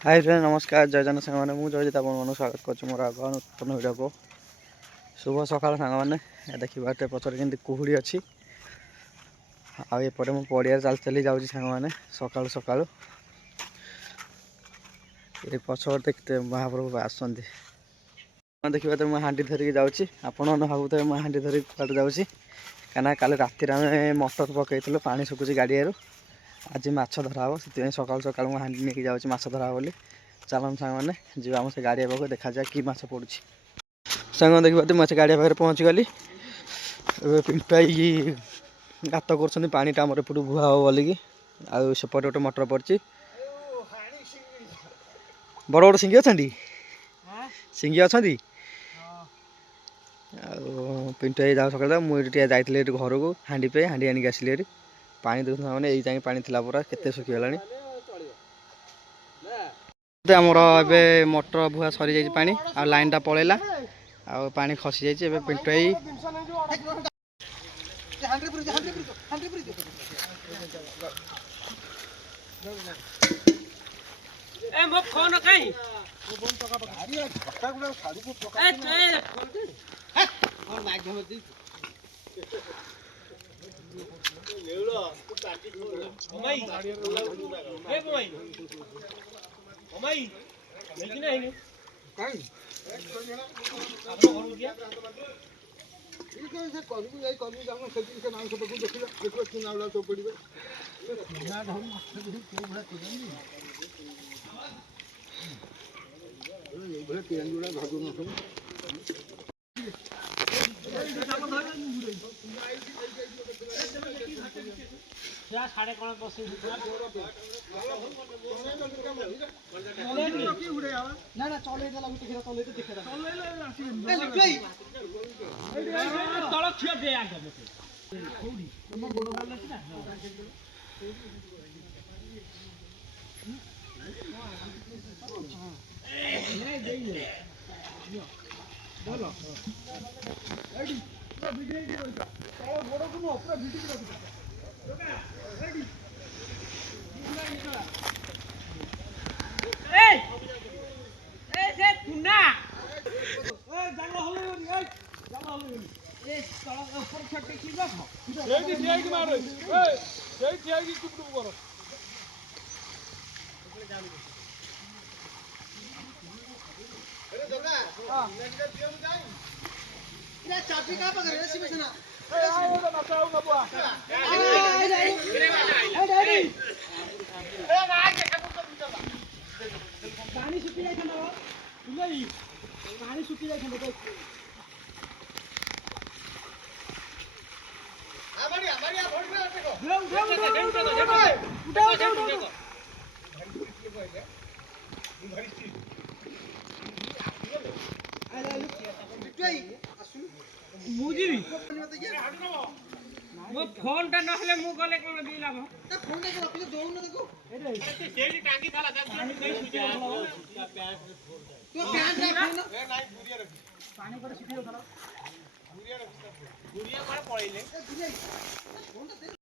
hi friend नमस्कार जय जन सांग मैंने मुझे जयजित आपको स्वागत कर मोर आग नूतन वीडियो को शुभ सकाल सांग मैंने देखिए पचर के कुहुड़ी अच्छी आएपटे मुझे पड़िया चल चली जाऊँगी सांग मैंने सका सका ये पछपटे देखते महाप्रभु आसती देखिए तो मुझे हाँ धरिकी जाऊँगी आपण भावुथे मुझे हाँ धरिक कट जाऊँगी कहीं काली राति आम मटर पकई पा शुकुची गाड़िया आज माछ धरा हे से सका सका हाँ नहीं जाऊँगी माछ धरा बोली चलन सांग मैंने जी आम से गाड़िया पाक देखा जाए कि माछ पड़ू सांग देखिए मुझे गाड़िया पाखे पहुँची गली पिंपाई गात कर पाटा आमर एपटू बुआ हे बोलिकी आउपटे गोटे मटर पड़ी बड़ बड़ सिंगी अच्छा सिंगी अच्छा पिंटू भाई जाओ सकाल मुझे जाइए घर को हाँ पे हाँ आनिक आसिली पानी देखुन मैंने यही जाए पानी थी पूरा केते सुखीगला आमर ए मटर भुआ सरी जाइए पानी आ लाइन टा पलैला आ पानी खसी जाइए पिंटू भाई साढ़े कौन बस ना ना चले देला गुटे खेला चले देखे तळ खिया दे आंटा मते कोडी तुम गोड़ गाल ना नहीं देई बोलो रेडी पूरा वीडियो की बोलता तळ गोड़ को पूरा वीडियो की बोलता रेडी चाबी का पकड़ रही है ना पानी सुखी जाए नहीं पानी सुखी जाए फोन टा नहले मु गले कोन दिला भो फोन टा रखि दो न देखो सेठी टांगी थाला तो पैंट रख न ए नाही गुरिया रख पानी पर सुखियो थाला गुरिया रख गुरिया पर पळैले